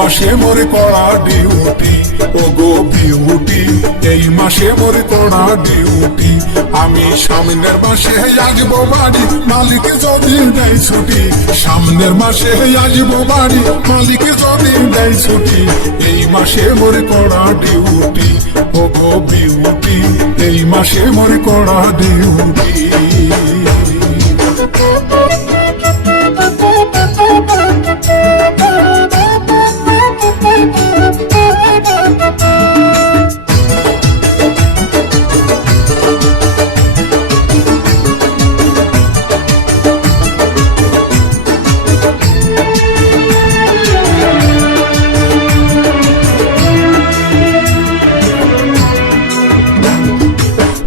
মাসে মোর করা ডিউটি, ও গো বিউটি, এই মাসে মোর করা ডিউটি। আমি সামনের মাসে আসবো বাড়ি, মালিক যদি দেয় ছুটি। সামনের মাসে আসবো বাড়ি, মালিক যদি দেয় ছুটি। এই মাসে মোর করা ডিউটি, ও গো বিউটি, এই মাসে মোর করা ডিউটি।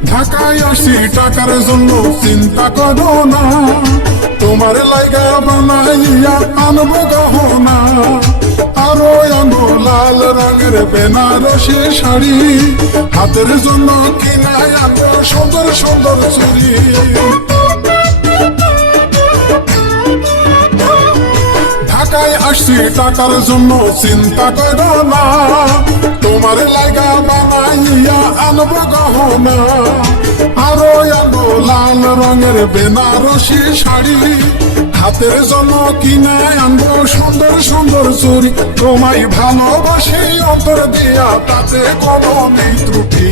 ঢাকায় আসি টাকার জন্য, চিন্তা করো না, তোমার লাইগা বানাইয়া আনবো গহনা। আরো আনো লাল রঙের বেনারসি শাড়ি, হাতের জন্য কিনাই আনবো সুন্দর সুন্দর চুড়ি। ঢাকায় আসছি টাকার জন্য, চিন্তা করো না, তোমার লাইগা বানাইয়া আনবো গহনা। আরো আনো লাল রঙের বেনারসি শাড়ি, হাতের জন্য কিনায় আনবো সুন্দর সুন্দর চুড়ি। তোমায় ভালোবাসি অন্তর দিয়া, তাতে কোনো নেই ত্রুটি।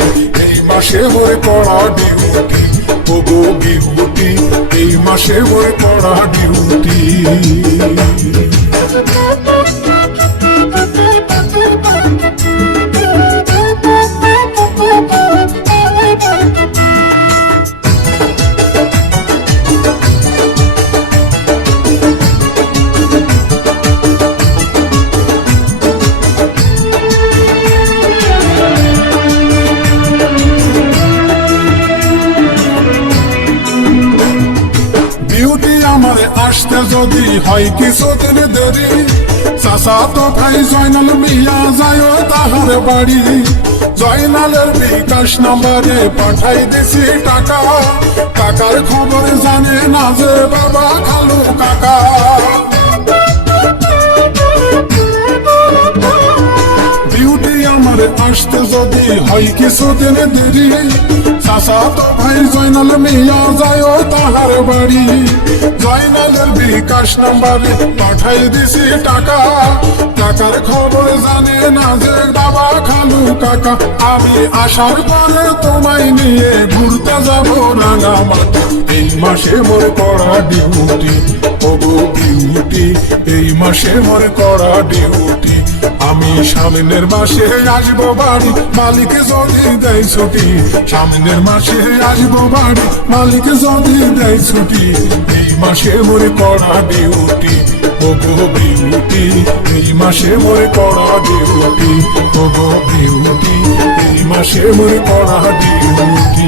এই মাসে হয়ে করা ডিউটি, ও গো বিউটি, এই মাসে হয়ে করা ডিউটি। আমারে আসতে যদি হয় কিছুদিন দেরি, চাচা তো ভাই জয়নাল মিয়া যায় তাহার বাড়ি। জয়নালের বিকাশ নাম্বারে পাঠাই দিছি টাকা, কাকার খবর জানে না যে বাবা খালু কাকা। বিউটি আমারে আসতে যদি হয় কিছুদিন দেরি, চাচা তো ভাই জয়নাল মিয়া যায় তাহার বাড়ি। জয়নালের বিকাশ নাম্বারে পাঠাই দিছি টাকা, কাকার খবর জানে না যে বাবা খালু কাকা। আমি আসার পরে তোমায় নিয়ে ঘুরতে যাবো রাঙামাটি। এই মাসে মোর করা ডিউটি, ও গো বিউটি, এই মাসে মোর করা ডিউটি। আমি সামনের মাসে আসবো বাড়ি, মালিক যদি দেয় ছুটি। সামনের মাসে আসবো বাড়ি, মালিক যদি দেয় ছুটি। এই মাসে মোর করা ডিউটি, ও গো বিউটি, এই মাসে মোর করা ডিউটি, ও গো বিউটি, এই মাসে মোর করা ডিউটি।